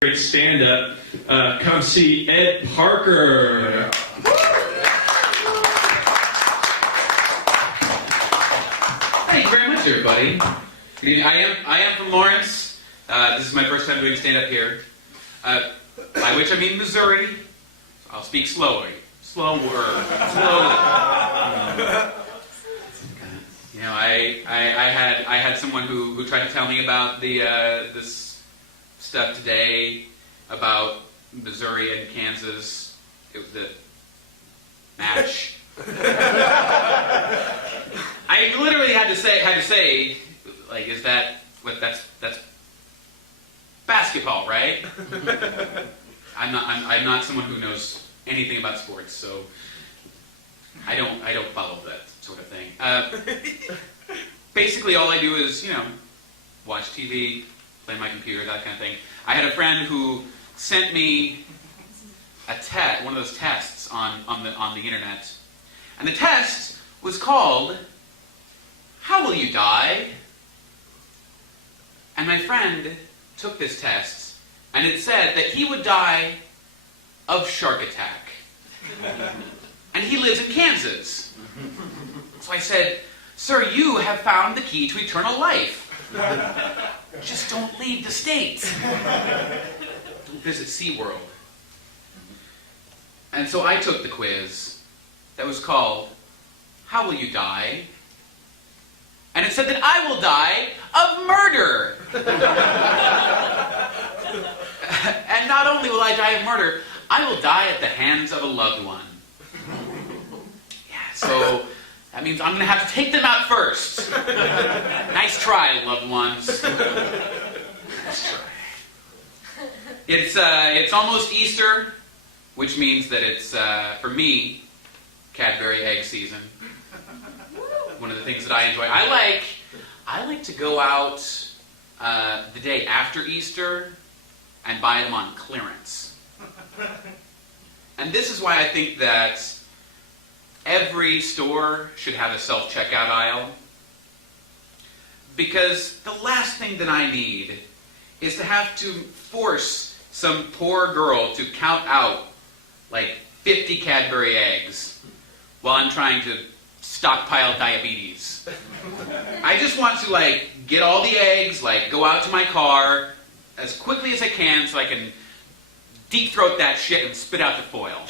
Great stand-up. Come see Ed Parker. Thank you very much, everybody. I am from Lawrence. This is my first time doing stand-up here. By which I mean Missouri. I'll speak slowly. Slowly. You know, I had someone who tried to tell me about this stuff today about Missouri and Kansas. It was the match. I literally had to say, like, is that what that's basketball, right? I'm not someone who knows anything about sports, so I don't follow that sort of thing. Basically, all I do is, watch TV, play my computer, that kind of thing. I had a friend who sent me one of those tests on the internet, and the test was called "How Will You Die?" And my friend took this test, and it said that he would die of shark attack. And he lives in Kansas. So I said, "Sir, you have found the key to eternal life. Just don't leave the state. Don't visit SeaWorld." And so I took the quiz that was called "How Will You Die?" And it said that I will die of murder. And not only will I die of murder, I will die at the hands of a loved one. Yeah, so that means I'm going to have to take them out first. Nice try, loved ones. Nice try. It's almost Easter, which means that it's, for me, Cadbury egg season. One of the things that I enjoy. I like to go out the day after Easter and buy them on clearance. And this is why I think that every store should have a self-checkout aisle. Because the last thing that I need is to have to force some poor girl to count out like 50 Cadbury eggs while I'm trying to stockpile diabetes. I just want to get all the eggs, go out to my car as quickly as I can so I can deep throat that shit and spit out the foil.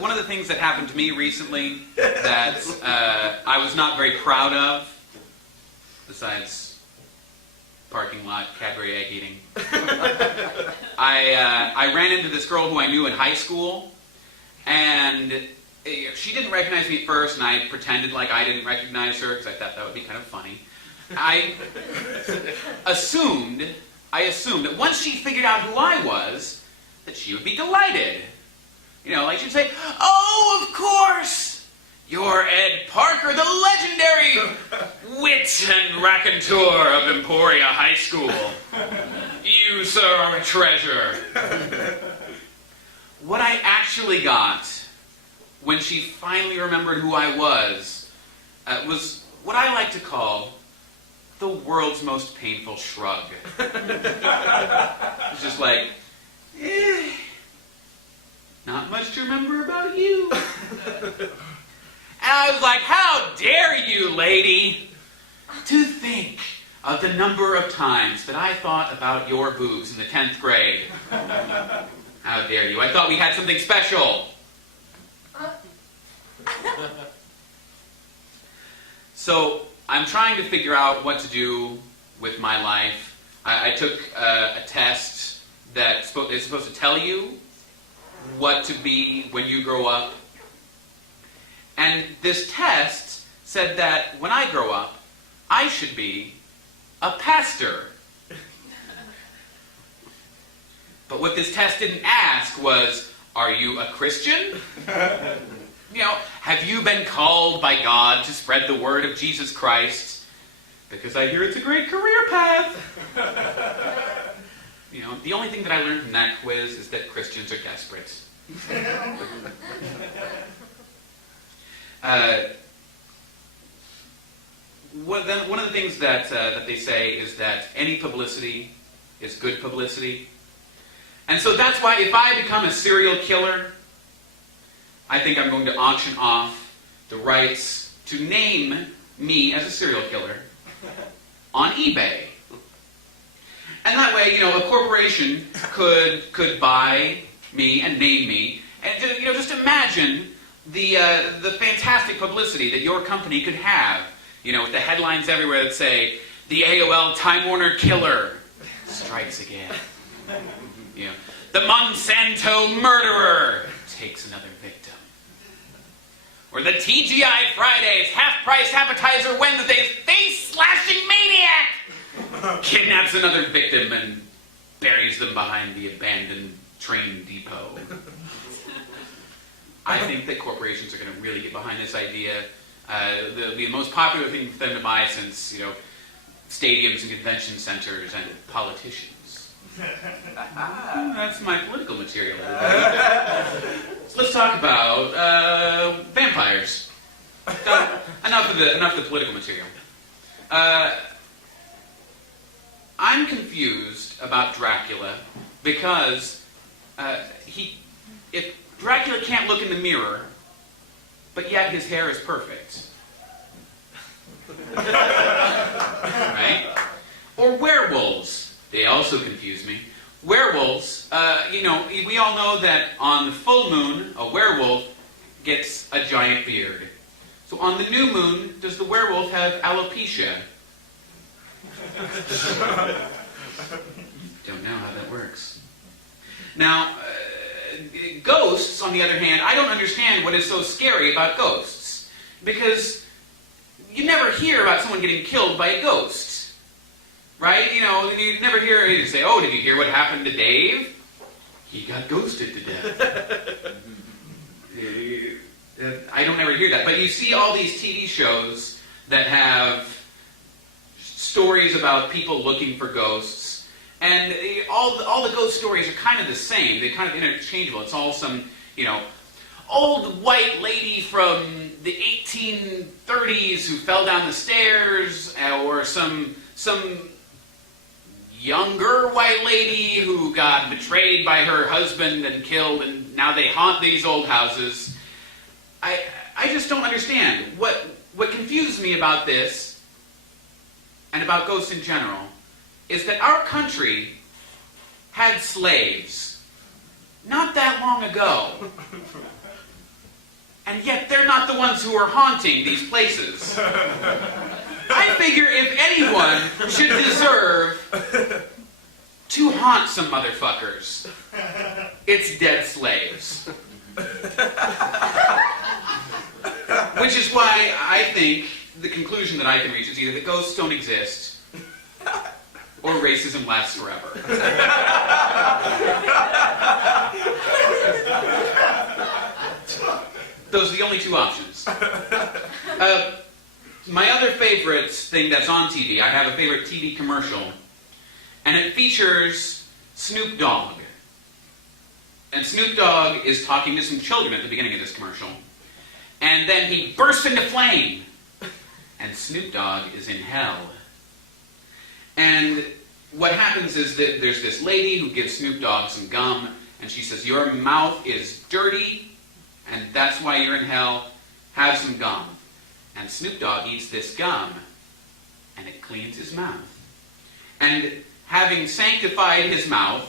One of the things that happened to me recently that I was not very proud of, besides parking lot Cadbury egg eating, I ran into this girl who I knew in high school, and she didn't recognize me at first, and I pretended like I didn't recognize her because I thought that would be kind of funny. I assumed that once she figured out who I was, that she would be delighted. She'd say, "Oh, of course! You're Ed Parker, the legendary wit and raconteur of Emporia High School. You, sir, are a treasure." What I actually got when she finally remembered who I was what I like to call the world's most painful shrug. It's just like, not much to remember about you. And I was like, "How dare you, lady? To think of the number of times that I thought about your boobs in the 10th grade. How dare you? I thought we had something special." So I'm trying to figure out what to do with my life. I took a test that is supposed to tell you what to be when you grow up. And this test said that when I grow up, I should be a pastor. But what this test didn't ask was, are you a Christian? Have you been called by God to spread the word of Jesus Christ? Because I hear it's a great career path. The only thing that I learned from that quiz is that Christians are desperate. One of the things that they say is that any publicity is good publicity. And so that's why if I become a serial killer, I think I'm going to auction off the rights to name me as a serial killer on eBay. And that way, a corporation could buy me and name me, and just imagine the fantastic publicity that your company could have. With the headlines everywhere that say, "The AOL Time Warner Killer strikes again." "The Monsanto Murderer takes another victim." Or "The TGI Fridays Half-Price Appetizer Wednesdays Face-Slashing Maniac kidnaps another victim and buries them behind the abandoned train depot." I think that corporations are going to really get behind this idea. It'll be the most popular thing for them to buy since, stadiums and convention centers and politicians. That's my political material. So let's talk about vampires. Enough of the political material. I'm confused about Dracula because if Dracula can't look in the mirror, but yet his hair is perfect. Right? Or werewolves. They also confuse me. Werewolves, we all know that on the full moon, a werewolf gets a giant beard. So on the new moon, does the werewolf have alopecia? Don't know how that works. Now, ghosts, on the other hand, I don't understand what is so scary about ghosts. Because you never hear about someone getting killed by a ghost. Right? You never hear you say, "Oh, did you hear what happened to Dave? He got ghosted to death." I don't ever hear that. But you see all these TV shows that have stories about people looking for ghosts. And all the ghost stories are kind of the same. They're kind of interchangeable. It's all some, old white lady from the 1830s who fell down the stairs, or some younger white lady who got betrayed by her husband and killed, and now they haunt these old houses. I just don't understand. What confused me about this, and about ghosts in general, is that our country had slaves not that long ago. And yet they're not the ones who are haunting these places. I figure if anyone should deserve to haunt some motherfuckers, it's dead slaves. Which is why I think the conclusion that I can reach is either that ghosts don't exist, or racism lasts forever. Those are the only two options. My other favorite thing that's on TV, I have a favorite TV commercial, and it features Snoop Dogg. And Snoop Dogg is talking to some children at the beginning of this commercial. And then he bursts into flame. And Snoop Dogg is in hell. And what happens is that there's this lady who gives Snoop Dogg some gum, and she says, "Your mouth is dirty, and that's why you're in hell. Have some gum." And Snoop Dogg eats this gum, and it cleans his mouth. And having sanctified his mouth,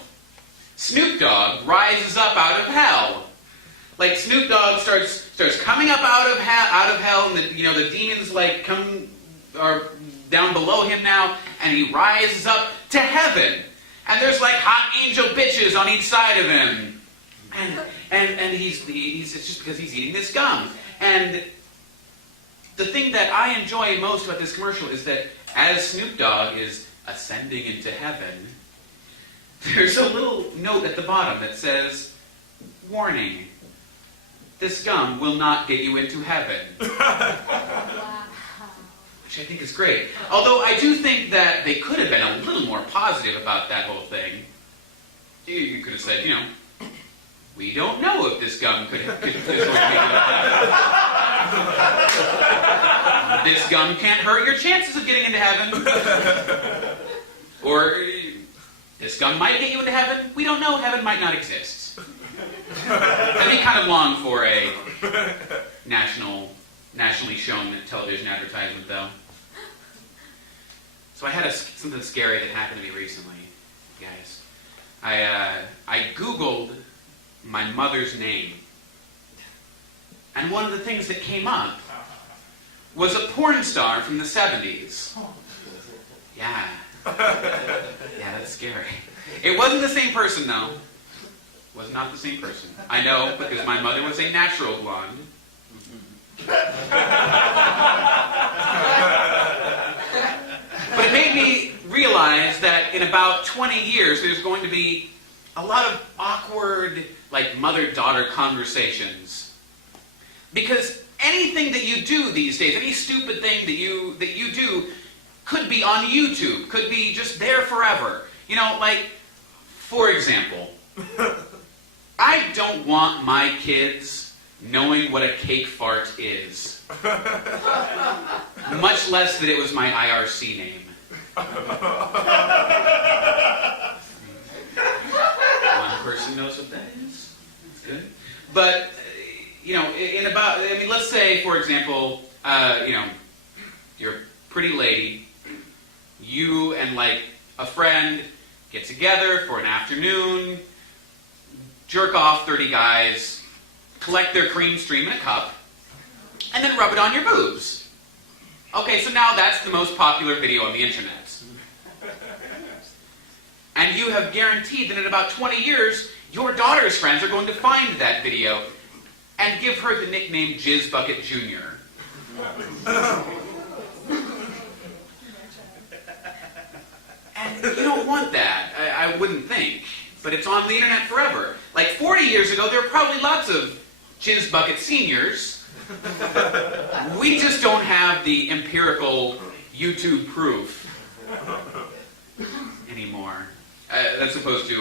Snoop Dogg rises up out of hell. Like Snoop Dogg starts coming up out of hell, and the demons are down below him now, and he rises up to heaven. And there's hot angel bitches on each side of him. And he's it's just because he's eating this gum. And the thing that I enjoy most about this commercial is that as Snoop Dogg is ascending into heaven, there's a little note at the bottom that says, "Warning, this gum will not get you into heaven." Which I think is great. Although I do think that they could have been a little more positive about that whole thing. You could have said, we don't know if this gum could is going to make you into heaven. Scum can't hurt your chances of getting into heaven. Or, this scum might get you into heaven. We don't know. Heaven might not exist. That'd be kind of long for a nationally shown television advertisement, though. So I had something scary that happened to me recently, guys. I Googled my mother's name. And one of the things that came up was a porn star from the 70s. Yeah. Yeah, that's scary. It wasn't the same person, though. It was not the same person. I know, because my mother was a natural blonde. But it made me realize that in about 20 years, there's going to be a lot of awkward, like, mother-daughter conversations. Because anything that you do these days, any stupid thing that you do, could be on YouTube, could be just there forever. You know, like, for example, I don't want my kids knowing what a cake fart is. Much less that it was my IRC name. One person knows what that is. That's good. But, you know, let's say, for example, you're a pretty lady. You and, like, a friend get together for an afternoon, jerk off 30 guys, collect their cream stream in a cup, and then rub it on your boobs. Okay, so now that's the most popular video on the internet. And you have guaranteed that in about 20 years, your daughter's friends are going to find that video and give her the nickname Jizz Bucket Jr. And you don't want that. I wouldn't think. But it's on the internet forever. Like 40 years ago, there were probably lots of Jizz Bucket Seniors. We just don't have the empirical YouTube proof anymore. That's opposed to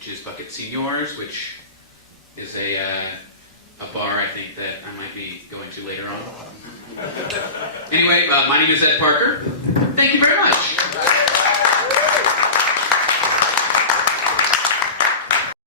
Jizz Bucket Seniors, which is a bar I think that I might be going to later on. Anyway, my name is Ed Parker. Thank you very much.